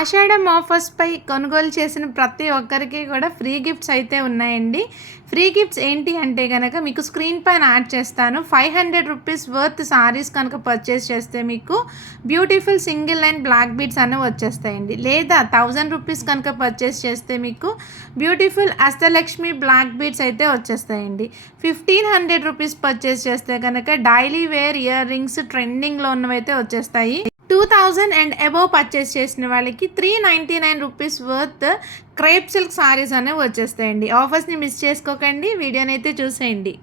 ఆషాఢం ఆఫర్స్పై కొనుగోలు చేసిన ప్రతి ఒక్కరికి కూడా ఫ్రీ గిఫ్ట్స్ అయితే ఉన్నాయండి. ఫ్రీ గిఫ్ట్స్ ఏంటి అంటే కనుక మీకు స్క్రీన్ పైన యాడ్ చేస్తాను. 500 రూపీస్ వర్త్ సారీస్ కనుక పర్చేస్ చేస్తే మీకు beautiful single line black beads అనేవి వచ్చేస్తాయండి. లేదా 1000 రూపీస్ కనుక పర్చేస్ చేస్తే మీకు బ్యూటిఫుల్ అష్టలక్ష్మి బ్లాక్ బీడ్స్ అయితే వచ్చేస్తాయండి. 1500 రూపీస్ పర్చేస్ చేస్తే కనుక డైలీ వేర్ ఇయర్ రింగ్స్ ట్రెండింగ్లో ఉన్నవైతే వచ్చేస్తాయి. 2000 అండ్ అబోవ్ పర్చేస్ చేసిన వాళ్ళకి 399 rupees worth crepe silk saris అనేవి వచ్చేస్తాయండి. ఆఫర్స్ని మిస్ చేసుకోకండి, వీడియోని అయితే చూసేయండి.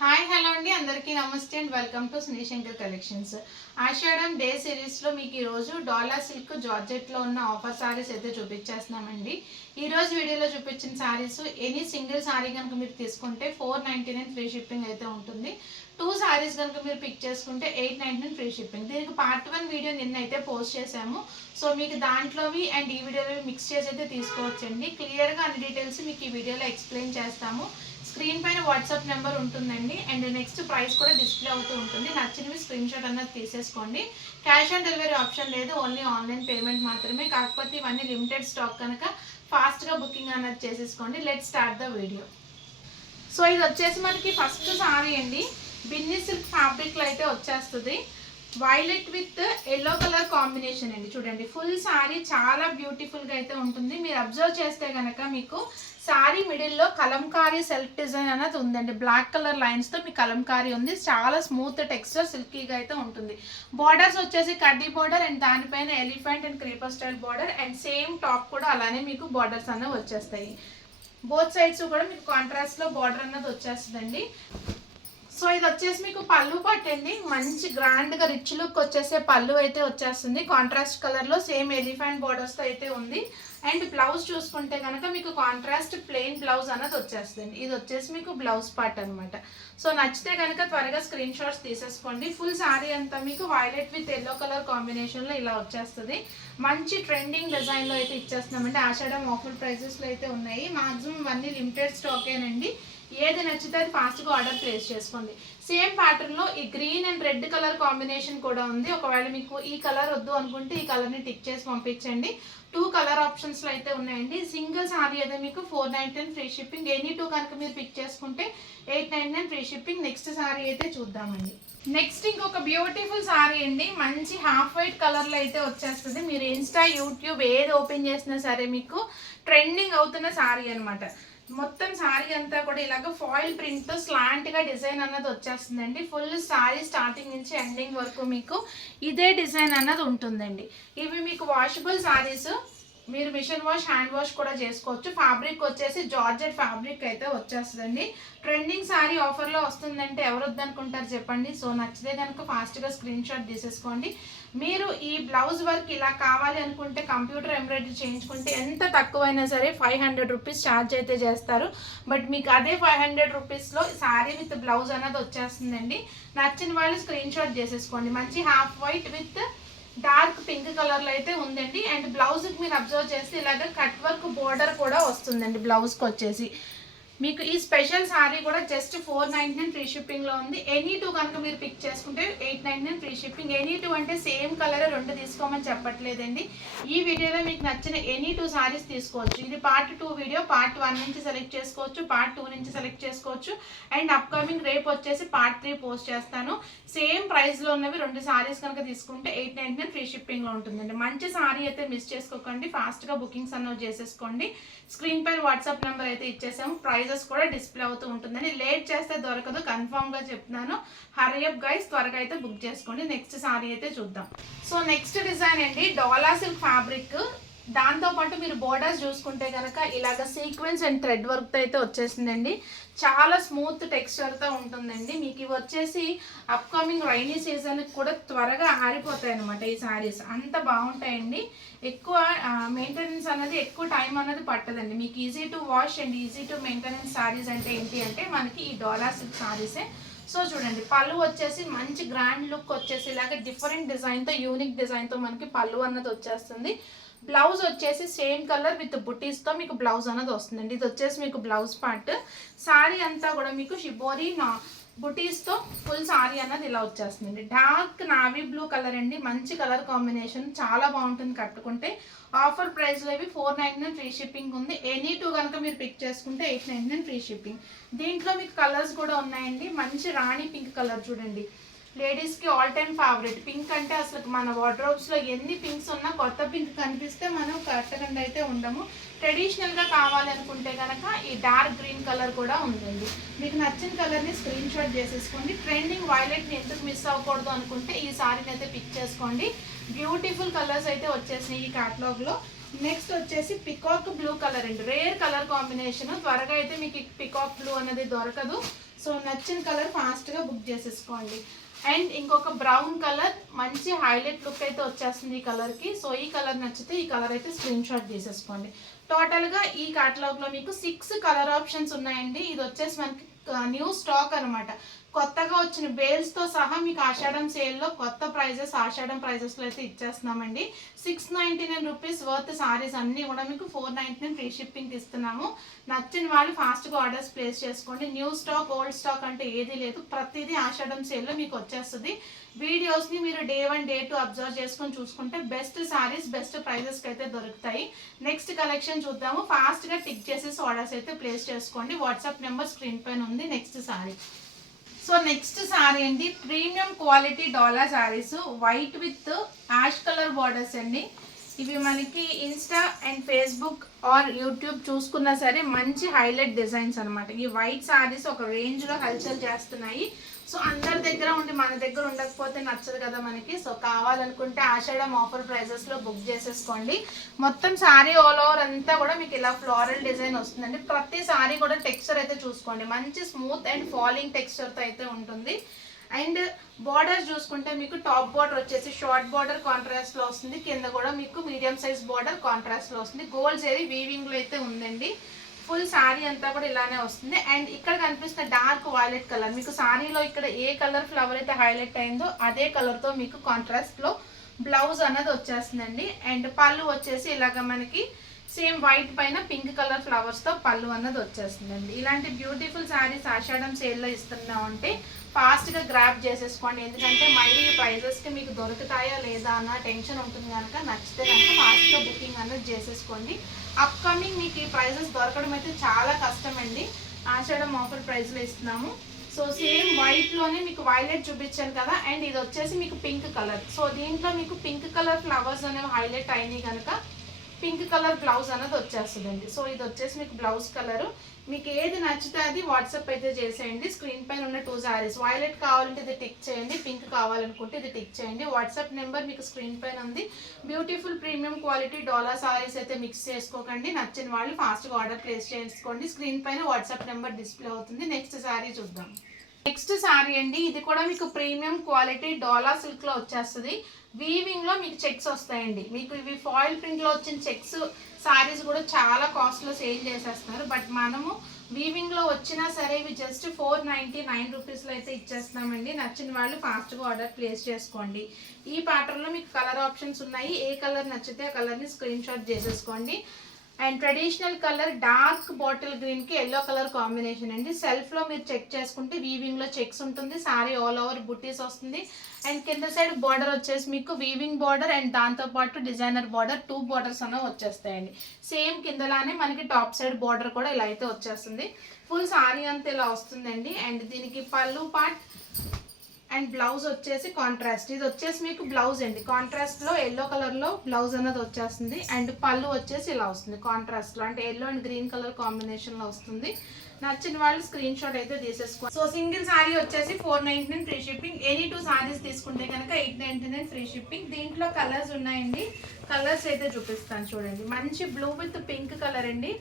హాయ్ హలో అండి, అందరికీ నమస్తే and welcome to Srishankar collections. Ashadam day సిరీస్లో మీకు ఈరోజు డాలా సిల్క్ జార్జెట్లో ఉన్న ఆఫర్ సారీస్ అయితే చూపించేస్తున్నామండి. ఈరోజు వీడియోలో చూపించిన సారీస్ ఎనీ సింగిల్ సారీ కనుక మీరు తీసుకుంటే 499 ఫ్రీ షిప్పింగ్ అయితే ఉంటుంది. 2 సారీస్ కనుక మీరు పిక్ చేసుకుంటే 899 ఫ్రీ షిప్పింగ్. దీనికి పార్ట్ 1 వీడియో నిన్న అయితే పోస్ట్ చేశాము. సో మీకు దాంట్లోవి అండ్ ఈ వీడియోలో మిక్స్ చేసి అయితే తీసుకోవచ్చండి. క్లియర్గా అన్ని డీటెయిల్స్ మీకు ఈ వీడియోలో ఎక్స్ప్లెయిన్ చేస్తాము. స్క్రీన్ పైన వాట్సాప్ నెంబర్ ఉంటుందండి అండ్ నెక్స్ట్ ప్రైస్ కూడా డిస్ప్లే అవుతూ ఉంటుంది. నచ్చినవి స్క్రీన్ షాట్ అన్నది తీసేసుకోండి. క్యాష్ ఆన్ డెలివరీ ఆప్షన్ లేదు, ఓన్లీ ఆన్లైన్ పేమెంట్ మాత్రమే. కాకపోతే ఇవన్నీ లిమిటెడ్ స్టాక్ కనుక ఫాస్ట్గా బుకింగ్ అన్నది చేసేసుకోండి. Let start the video. So ఇది వచ్చేసి మనకి ఫస్ట్ సారీ అండి, బిన్నీ సిల్క్ ఫ్యాబ్రిక్లో అయితే వచ్చేస్తుంది. Violet with yellow colour combination అండి. చూడండి, ఫుల్ సారీ చాలా బ్యూటిఫుల్గా అయితే ఉంటుంది. మీరు అబ్జర్వ్ చేస్తే కనుక మీకు సారీ మిడిల్లో కలంకారీ సెల్ఫ్ డిజైన్ అనేది ఉందండి. బ్లాక్ కలర్ లైన్స్తో మీ కలంకారీ ఉంది. చాలా స్మూత్ టెక్స్చర్, సిల్కీగా అయితే ఉంటుంది. బార్డర్స్ వచ్చేసి కడ్డీ బార్డర్ అండ్ దానిపైన elephant and creeper style border and same top కూడా అలానే మీకు బార్డర్స్ అనేవి వచ్చేస్తాయి. బోత్ సైడ్స్ కూడా మీకు కాంట్రాస్ట్లో బార్డర్ అన్నది వచ్చేస్తుందండి. సో ఇది వచ్చేసి మీకు పళ్ళు పట్టండి, మంచి గ్రాండ్గా రిచ్ లుక్ వచ్చేసే పళ్ళు అయితే వచ్చేస్తుంది. కాంట్రాస్ట్ కలర్లో సేమ్ ఎలిఫెంట్ బార్డర్స్తో అయితే ఉంది. అండ్ బ్లౌజ్ చూసుకుంటే కనుక మీకు కాంట్రాస్ట్ ప్లెయిన్ బ్లౌజ్ అన్నది వచ్చేస్తుంది. ఇది వచ్చేసి మీకు బ్లౌజ్ పార్ట్ అనమాట. సో నచ్చితే కనుక త్వరగా స్క్రీన్ షాట్స్ తీసేసుకోండి. ఫుల్ శారీ అంతా మీకు వైలెట్ విత్ ఎల్లో కలర్ కాంబినేషన్లో ఇలా వచ్చేస్తుంది. మంచి ట్రెండింగ్ డిజైన్లో అయితే ఇచ్చేస్తున్నామండి. ఆషాఢం ఆఫర్ ప్రైజెస్లో అయితే ఉన్నాయి. మాక్సిమం ఇవన్నీ లిమిటెడ్ స్టాకేనండి. ఏది నచ్చితే అది ఫాస్ట్గా ఆర్డర్ ప్లేస్ చేసుకోండి. సేమ్ ప్యాటర్న్లో ఈ green and red colour combination కూడా ఉంది. ఒకవేళ మీకు ఈ కలర్ వద్దు అనుకుంటే ఈ కలర్ని టిక్ చేసి పంపించండి. 2 కలర్ ఆప్షన్స్లో అయితే ఉన్నాయండి. సింగిల్ సారీ అయితే మీకు 499 ఫ్రీ షిప్పింగ్. ఎనీ 2 కనుక మీరు పిక్ చేసుకుంటే 899 ఫ్రీ షిప్పింగ్. నెక్స్ట్ సారీ అయితే చూద్దామండి. నెక్స్ట్ ఇంకొక బ్యూటిఫుల్ సారీ అండి, మంచి హాఫ్ వైట్ కలర్లో అయితే వచ్చేస్తుంది. మీరు ఇన్స్టా యూట్యూబ్ ఏది ఓపెన్ చేసినా సరే మీకు ట్రెండింగ్ అవుతున్న సారీ అనమాట. మొత్తం సారీ అంతా కూడా ఇలాగ ఫాయిల్ ప్రింట్తో స్లాంట్గా డిజైన్ అన్నది వచ్చేస్తుందండి. ఫుల్ సారీ స్టార్టింగ్ నుంచి ఎండింగ్ వరకు మీకు ఇదే డిజైన్ అన్నది ఉంటుందండి. ఇవి మీకు వాషబుల్ సారీస్, మీరు మిషన్ వాష్ హ్యాండ్ వాష్ కూడా చేసుకోవచ్చు. ఫ్యాబ్రిక్ వచ్చేసి జార్జెట్ ఫ్యాబ్రిక్ అయితే వచ్చేస్తుందండి. ట్రెండింగ్ సారీ ఆఫర్లో వస్తుందంటే ఎవరు వద్దనుకుంటారు చెప్పండి. సో నచ్చితే కనుక ఫాస్ట్గా స్క్రీన్ షాట్ తీసేసుకోండి. మీరు ఈ బ్లౌజ్ వర్క్ ఇలా కావాలి అనుకుంటే కంప్యూటర్ ఎంబ్రాయిడరీ చేయించుకుంటే ఎంత తక్కువైనా సరే 500 రూపీస్ ఛార్జ్ అయితే చేస్తారు. బట్ మీకు అదే 500 రూపీస్లో శారీ విత్ బ్లౌజ్ అన్నది వచ్చేస్తుందండి. నచ్చిన వాళ్ళు స్క్రీన్ షాట్ చేసేసుకోండి. మంచి half white with dark pink కలర్లో అయితే ఉందండి. అండ్ బ్లౌజ్కి మీరు అబ్జర్వ్ చేస్తే ఇలాగ కట్ వర్క్ బోర్డర్ కూడా వస్తుందండి. బ్లౌజ్కి వచ్చేసి మీకు ఈ స్పెషల్ సారీ కూడా జస్ట్ 499 ఫ్రీ షిప్పింగ్లో ఉంది. ఎనీ 2 కనుక మీరు పిక్ చేసుకుంటే 899 ఫ్రీ షిప్పింగ్. ఎనీ 2 అంటే సేమ్ కలర్ 2 తీసుకోమని చెప్పట్లేదండి. ఈ వీడియోలో మీకు నచ్చిన ఎనీ 2 సారీస్ తీసుకోవచ్చు. ఇది పార్ట్ 2 వీడియో. పార్ట్ 1 నుంచి సెలెక్ట్ చేసుకోవచ్చు, పార్ట్ 2 నుంచి సెలెక్ట్ చేసుకోవచ్చు. అండ్ అప్కమింగ్ రేపు వచ్చేసి పార్ట్ 3 పోస్ట్ చేస్తాను. సేమ్ ప్రైస్లో ఉన్నవి 2 సారీస్ కనుక తీసుకుంటే 899 ఫ్రీ షిప్పింగ్లో ఉంటుందండి. మంచి సారీ అయితే మిస్ చేసుకోకండి. ఫాస్ట్గా బుకింగ్స్ అన్నవి చేసేసుకోండి. స్క్రీన్ పైన వాట్సాప్ నెంబర్ అయితే ఇచ్చేసాము. ప్రైజెస్ కూడా డిస్ప్లే అవుతూ ఉంటుందని. లేట్ చేస్తే దొరకదు, కన్ఫర్మ్గా చెప్తున్నాను. హరియప్ గైస్, త్వరగా అయితే బుక్ చేసుకోండి. నెక్స్ట్ సారీ అయితే చూద్దాం. సో నెక్స్ట్ డిజైన్ అండి, డోలా సిల్క్ ఫ్యాబ్రిక్. దాంతోపాటు మీరు బోర్డర్స్ చూసుకుంటే కనుక ఇలాగ సీక్వెన్స్ అండ్ థ్రెడ్ వర్క్తో అయితే వచ్చేసిందండి. చాలా స్మూత్ టెక్స్చర్తో ఉంటుందండి. మీకు ఇవి వచ్చేసి అప్కమింగ్ రైనీ సీజన్కి కూడా త్వరగా ఆరిపోతాయి అనమాట. ఈ శారీస్ అంత బాగుంటాయండి. ఎక్కువ మెయింటెనెన్స్ అనేది, ఎక్కువ టైం అనేది పట్టదండి. మీకు easy to wash and easy to maintenance saris అంటే ఏంటి అంటే మనకి ఈ డోలా సిల్క్ శారీసే. సో చూడండి, పళ్ళు వచ్చేసి మంచి గ్రాండ్ లుక్ వచ్చేసి ఇలాగ డిఫరెంట్ డిజైన్తో, యూనిక్ డిజైన్తో మనకి పళ్ళు అన్నది వచ్చేస్తుంది. బ్లౌజ్ వచ్చేసి సేమ్ కలర్ విత్ బుటీస్తో మీకు బ్లౌజ్ అన్నది వస్తుందండి. ఇది వచ్చేసి మీకు బ్లౌజ్ పార్ట్. శారీ అంతా కూడా మీకు షిబోరీ బుటీస్తో ఫుల్ సారీ అన్నది ఇలా వచ్చేస్తుంది. డార్క్ నావీ బ్లూ కలర్ అండి, మంచి కలర్ కాంబినేషన్, చాలా బాగుంటుంది కట్టుకుంటే. ఆఫర్ ప్రైస్లో ఇవి 499 ఫ్రీ షిప్పింగ్ ఉంది. ఎనీ టూ కనుక మీరు పిక్ చేసుకుంటే 899 ఫ్రీ షిప్పింగ్. దీంట్లో మీకు కలర్స్ కూడా ఉన్నాయండి. మంచి రాణి పింక్ కలర్ చూడండి, లేడీస్కి ఆల్ టైమ్ ఫేవరెట్. పింక్ అంటే అసలు మన వార్డ్రోబ్స్లో ఎన్ని పింక్స్ ఉన్నా కొత్త పింక్ కనిపిస్తే మనం కట్టకుండా అయితే ఉండము. ట్రెడిషనల్గా కావాలనుకుంటే కనుక ఈ డార్క్ గ్రీన్ కలర్ కూడా ఉందండి. మీకు నచ్చిన కలర్ని స్క్రీన్ షాట్ చేసేసుకోండి. ట్రెండింగ్ వైలెట్ని ఎందుకు మిస్ అవ్వకూడదు అనుకుంటే ఈ సారీని అయితే పిక్ చేసుకోండి. బ్యూటిఫుల్ కలర్స్ అయితే వచ్చేసినాయి ఈ క్యాటలాగ్లో. నెక్స్ట్ వచ్చేసి పికాక్ బ్లూ కలర్ అండి, రేర్ కలర్ కాంబినేషన్. త్వరగా అయితే మీకు పికాక్ బ్లూ అనేది దొరకదు. సో నచ్చిన కలర్ ఫాస్ట్గా బుక్ చేసేసుకోండి. అండ్ ఇంకొక బ్రౌన్ కలర్, మంచి హైలైట్ లుక్ అయితే వచ్చేస్తుంది ఈ కలర్కి. సో ఈ కలర్ నచ్చితే ఈ కలర్ అయితే స్క్రీన్ షాట్ చేసేసుకోండి. టోటల్గా ఈ క్యాటలాగ్లో మీకు 6 కలర్ ఆప్షన్స్ ఉన్నాయండి. ఇది వచ్చేసి మనకి న్యూ స్టాక్ అనమాట. కొత్తగా వచ్చిన బేల్స్తో సహా మీకు ఆషాఢం సేల్లో కొత్త ప్రైజెస్, ఆషాఢం ప్రైజెస్లో అయితే ఇచ్చేస్తున్నామండి. 699 రూపీస్ వర్త్ సారీస్ అన్నీ కూడా మీకు 499 ఫ్రీ షిప్పింగ్ ఇస్తున్నాము. నచ్చిన వాళ్ళు ఫాస్ట్గా ఆర్డర్స్ ప్లేస్ చేసుకోండి. న్యూ స్టాక్, ఓల్డ్ స్టాక్ అంటే ఏది లేదు, ప్రతిదీ ఆషాఢం సేల్లో మీకు వచ్చేస్తుంది. వీడియోస్ని మీరు డే 1 డే 2 అబ్జర్వ్ చేసుకొని చూసుకుంటే బెస్ట్ సారీస్ బెస్ట్ ప్రైజెస్కి అయితే దొరుకుతాయి. నెక్స్ట్ కలెక్షన్ చూద్దాము. ఫాస్ట్గా టిక్ చేసేసి ఆర్డర్స్ అయితే ప్లేస్ చేసుకోండి. వాట్సాప్ నెంబర్ స్క్రీన్ పైన ఉంది. Next sari. So next sari అండి, ప్రీమియం క్వాలిటీ డోలా saris, white with ash colour borders అండి. ఇవి మనకి Insta and Facebook or YouTube చూసుకున్నా సరే మంచి హైలైట్ డిజైన్స్ అనమాట. ఈ వైట్ సారీస్ ఒక రేంజ్లో హల్చల్ చేస్తున్నాయి. సో అందరి దగ్గర ఉండి మన దగ్గర ఉండకపోతే నచ్చదు కదా మనకి. సో కావాలనుకుంటే ఆషాఢం ఆఫర్ ప్రైజెస్లో బుక్ చేసేసుకోండి. మొత్తం సారీ ఆల్ ఓవర్ అంతా కూడా మీకు ఇలా ఫ్లోరల్ డిజైన్ వస్తుందండి. ప్రతి సారీ కూడా టెక్స్చర్ అయితే చూసుకోండి, మంచి స్మూత్ అండ్ ఫాలింగ్ టెక్స్చర్తో అయితే ఉంటుంది. అండ్ బార్డర్ చూసుకుంటే మీకు టాప్ బార్డర్ వచ్చేసి షార్ట్ బార్డర్ కాంట్రాస్ట్లో వస్తుంది. కింద కూడా మీకు మీడియం సైజ్ బార్డర్ కాంట్రాస్ట్లో వస్తుంది. గోల్డ్ జరీ వీవింగ్లో అయితే ఉందండి. ఫుల్ సారీ అంతా కూడా ఇలానే వస్తుంది. అండ్ ఇక్కడ కనిపిస్తున్న డార్క్ వైలెట్ కలర్, మీకు సారీలో ఇక్కడ ఏ కలర్ ఫ్లవర్ అయితే హైలైట్ అయిందో అదే కలర్తో మీకు కాంట్రాస్ట్లో బ్లౌజ్ అన్నది వచ్చేస్తుందండి. అండ్ పళ్ళు వచ్చేసి ఇలాగ మనకి సేమ్ వైట్ పైన పింక్ కలర్ ఫ్లవర్స్తో పళ్ళు అన్నది వచ్చేస్తుందండి. ఇలాంటి బ్యూటిఫుల్ సారీస్ ఆషాఢం సేల్లో ఇస్తున్నామంటే ఫాస్ట్గా గ్రాప్ చేసేసుకోండి. ఎందుకంటే మళ్ళీ ఈ ప్రైజెస్కి మీకు దొరుకుతాయా లేదా అన్న టెన్షన్ ఉంటుంది కనుక నచ్చితే కనుక ఫాస్ట్గా బుకింగ్ అన్నది చేసేసుకోండి. అప్కమింగ్ మీకు ఈ ప్రైజెస్ దొరకడం అయితే చాలా కష్టం అండి. ఆషాఢం ఆఫర్ ప్రైస్లో ఇస్తున్నాము. సో సేమ్ వైట్లోనే మీకు వైలెట్ చూపించాను కదా, అండ్ ఇది వచ్చేసి మీకు పింక్ కలర్. సో దీంట్లో మీకు పింక్ కలర్ ఫ్లవర్స్ అనేవి హైలైట్ అయినాయి కనుక పింక్ కలర్ బ్లౌజ్ అనేది వచ్చేస్తుందండి. సో ఇది వచ్చేసి మీకు బ్లౌజ్ కలరు. మీకు ఏది నచ్చితే అది వాట్సాప్ అయితే చేసేయండి. స్క్రీన్ పైన ఉన్న 2 సారీస్, వైలెట్ కావాలంటే ఇది టిక్ చేయండి, పింక్ కావాలనుకుంటే ఇది టిక్ చేయండి. వాట్సాప్ నెంబర్ మీకు స్క్రీన్ పైన ఉంది. బ్యూటిఫుల్ ప్రీమియం క్వాలిటీ డోలా సారీస్ అయితే మిక్స్ చేసుకోకండి. నచ్చిన వాళ్ళు ఫాస్ట్గా ఆర్డర్ ప్లేస్ చేసుకోండి. స్క్రీన్ పైన వాట్సాప్ నెంబర్ డిస్ప్లే అవుతుంది. నెక్స్ట్ సారీ చూద్దాం. నెక్స్ట్ సారీ అండి, ఇది కూడా మీకు ప్రీమియం క్వాలిటీ డోలా సిల్క్లో వచ్చేస్తుంది. వీవింగ్లో మీకు చెక్స్ వస్తాయండి. మీకు ఇవి ఫాయిల్ ప్రింట్లో వచ్చిన చెక్స్ సారీస్ కూడా చాలా కాస్ట్లో సేల్ చేసేస్తున్నారు. బట్ మనము వీవింగ్లో వచ్చినా సరే ఇవి జస్ట్ 499 రూపీస్లో అయితే ఇచ్చేస్తున్నామండి. నచ్చిన వాళ్ళు ఫాస్ట్గా ఆర్డర్ ప్లేస్ చేసుకోండి. ఈ ప్యాటర్న్లో మీకు కలర్ ఆప్షన్స్ ఉన్నాయి. ఏ కలర్ నచ్చితే ఆ కలర్ని స్క్రీన్ షాట్ చేసేసుకోండి. And traditional colour dark bottle గ్రీన్కి ఎల్లో కలర్ కాంబినేషన్ అండి. సెల్ఫ్లో మీరు చెక్ చేసుకుంటే వీవింగ్లో చెక్స్ ఉంటుంది. సారీ ఆల్ ఓవర్ బుటీస్ వస్తుంది. అండ్ కింద సైడ్ బార్డర్ వచ్చేసి మీకు వీవింగ్ బార్డర్ అండ్ దాంతోపాటు డిజైనర్ బార్డర్ 2 బార్డర్స్ అనేవి వచ్చేస్తాయండి. సేమ్ కిందలానే మనకి టాప్ సైడ్ బార్డర్ కూడా ఇలా అయితే వచ్చేస్తుంది. ఫుల్ సారీ అంతా ఇలా వస్తుందండి. అండ్ దీనికి పళ్ళు పార్ట్ అండ్ బ్లౌజ్ వచ్చేసి కాంట్రాస్ట్. ఇది వచ్చేసి మీకు బ్లౌజ్ అండి, కాంట్రాస్ట్లో ఎల్లో కలర్లో బ్లౌజ్ అన్నది వచ్చేస్తుంది. అండ్ పళ్ళు వచ్చేసి ఇలా వస్తుంది కాంట్రాస్ట్లో, అంటే ఎల్లో అండ్ గ్రీన్ కలర్ కాంబినేషన్లో వస్తుంది. నచ్చిన వాళ్ళు స్క్రీన్ షాట్ అయితే తీసేసుకోండి. సో సింగిల్ సారీ వచ్చేసి 499 ఫ్రీ షిప్పింగ్. ఎనీ 2 సారీస్ తీసుకుంటే కనుక 899 ఫ్రీ షిప్పింగ్. దీంట్లో కలర్స్ ఉన్నాయండి. కలర్స్ అయితే చూపిస్తాను చూడండి. మంచి బ్లూ విత్ పింక్ కలర్ అండి,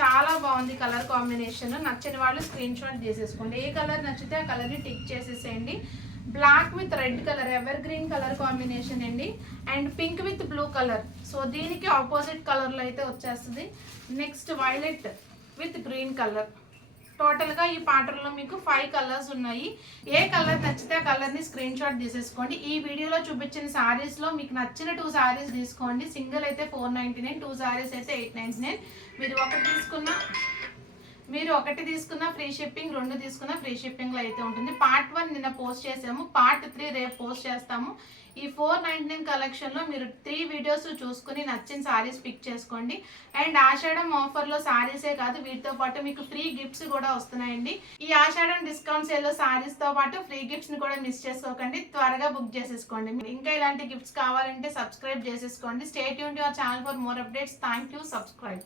చాలా బాగుంది కలర్ కాంబినేషన్. నచ్చిన వాళ్ళు స్క్రీన్ షాట్ తీసేసుకోండి. ఏ కలర్ నచ్చితే ఆ కలర్ని టిక్ చేసేసేయండి. Black with red colour evergreen colour combination అండి. And pink with blue colour. So దీనికి ఆపోజిట్ కలర్లో అయితే వచ్చేస్తుంది. Next violet with green colour. టోటల్గా ఈ ప్యాటర్న్లో మీకు 5 కలర్స్ ఉన్నాయి. ఏ కలర్ నచ్చితే ఆ కలర్ని స్క్రీన్ షాట్ తీసేసుకోండి. ఈ వీడియోలో చూపించిన సారీస్లో మీకు నచ్చిన 2 సారీస్ తీసుకోండి. సింగిల్ అయితే 499, 2 సారీస్ అయితే 899. మీరు ఒకటి తీసుకున్న మీరు ఒకటి తీసుకున్న ఫ్రీ షిప్పింగ్, 2 తీసుకున్న ఫ్రీ షిప్పింగ్లో అయితే ఉంటుంది. పార్ట్ 1 నిన్న పోస్ట్ చేసాము, పార్ట్ 3 రేపు పోస్ట్ చేస్తాము. ఈ 499 కలెక్షన్లో మీరు 3 వీడియోస్ చూసుకుని నచ్చిన సారీస్ పిక్ చేసుకోండి. అండ్ ఆషాఢం ఆఫర్లో సారీసే కాదు, వీటితో పాటు మీకు ఫ్రీ గిఫ్ట్స్ కూడా వస్తున్నాయండి. ఈ ఆషాఢం డిస్కౌంట్ సేల్లో సారీస్తో పాటు ఫ్రీ గిఫ్ట్స్ని కూడా మిస్ చేసుకోకండి, త్వరగా బుక్ చేసేసుకోండి. ఇంకా ఇలాంటి గిఫ్ట్స్ కావాలంటే సబ్స్క్రైబ్ చేసేసుకోండి. Stay tune to our channel for more updates. Thank you. Subscribe.